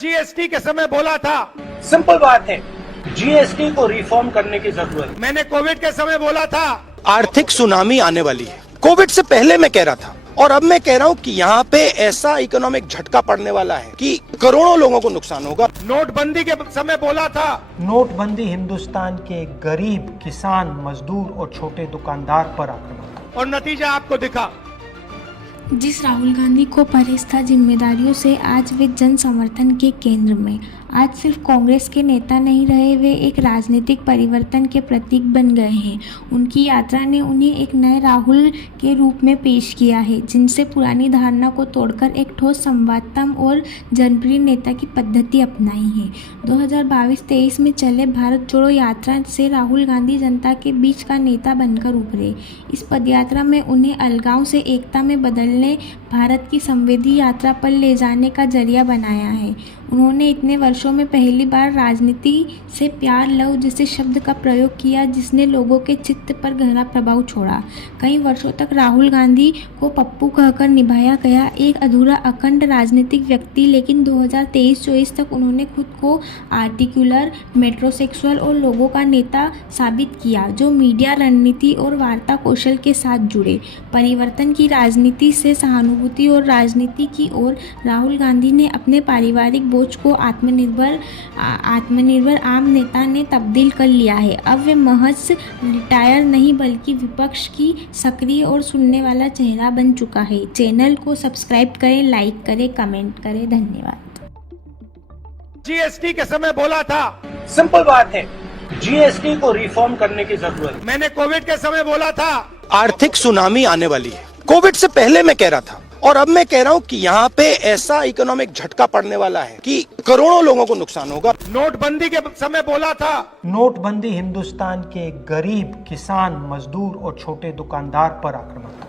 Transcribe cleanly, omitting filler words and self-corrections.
GST के समय बोला था, सिंपल बात है, जीएसटी को रिफॉर्म करने की जरूरत है। मैंने कोविड के समय बोला था आर्थिक सुनामी आने वाली है। कोविड से पहले मैं कह रहा था और अब मैं कह रहा हूँ कि यहाँ पे ऐसा इकोनॉमिक झटका पड़ने वाला है कि करोड़ों लोगों को नुकसान होगा। नोटबंदी के समय बोला था, नोटबंदी हिंदुस्तान के गरीब, किसान, मजदूर और छोटे दुकानदार पर आक्रमण था। और नतीजा आपको दिखा। जिस राहुल गांधी को परहेज था जिम्मेदारियों से, आज वे जन समर्थन के केंद्र में। आज सिर्फ कांग्रेस के नेता नहीं रहे, वे एक राजनीतिक परिवर्तन के प्रतीक बन गए हैं। उनकी यात्रा ने उन्हें एक नए राहुल के रूप में पेश किया है, जिनसे पुरानी धारणा को तोड़कर एक ठोस, संवादत्मक और जनप्रिय नेता की पद्धति अपनाई है। 2022-23 में चले भारत जोड़ो यात्रा से राहुल गांधी जनता के बीच का नेता बनकर उभरे। इस पदयात्रा में उन्हें अलगाव से एकता में बदलने, भारत की संवेदी यात्रा पर ले जाने का जरिया बनाया है। उन्होंने इतने वर्षों में पहली बार राजनीति से प्यार, लव जैसे शब्द का प्रयोग किया, जिसने लोगों के चित्त पर गहरा प्रभाव छोड़ा। कई वर्षों तक राहुल गांधी को पप्पू कहकर निभाया गया, एक अधूरा, अखंड राजनीतिक व्यक्ति, लेकिन 2023-24 तक उन्होंने खुद को आर्टिकुलर, मेट्रोसेक्सुअल और लोगों का नेता साबित किया, जो मीडिया, रणनीति और वार्ता कौशल के साथ जुड़े। परिवर्तन की राजनीति से सहानुभूति और राजनीति की ओर राहुल गांधी ने अपने पारिवारिक बोझ को आत्मनिर्भर आम नेता ने तब्दील कर लिया है। अब वे महज रिटायर नहीं, बल्कि विपक्ष की सक्रिय और सुनने वाला चेहरा बन चुका है। चैनल को सब्सक्राइब करें, लाइक करें, कमेंट करें। धन्यवाद। जीएसटी के समय बोला था, सिंपल बात है, जीएसटी को रिफॉर्म करने की जरूरत है। मैंने कोविड के समय बोला था, आर्थिक सुनामी आने वाली है। कोविड से पहले मैं कह रहा था और अब मैं कह रहा हूँ कि यहाँ पे ऐसा इकोनॉमिक झटका पड़ने वाला है कि करोड़ों लोगों को नुकसान होगा। नोटबंदी के समय बोला था, नोटबंदी हिंदुस्तान के गरीब, किसान, मजदूर और छोटे दुकानदार पर आक्रमण था।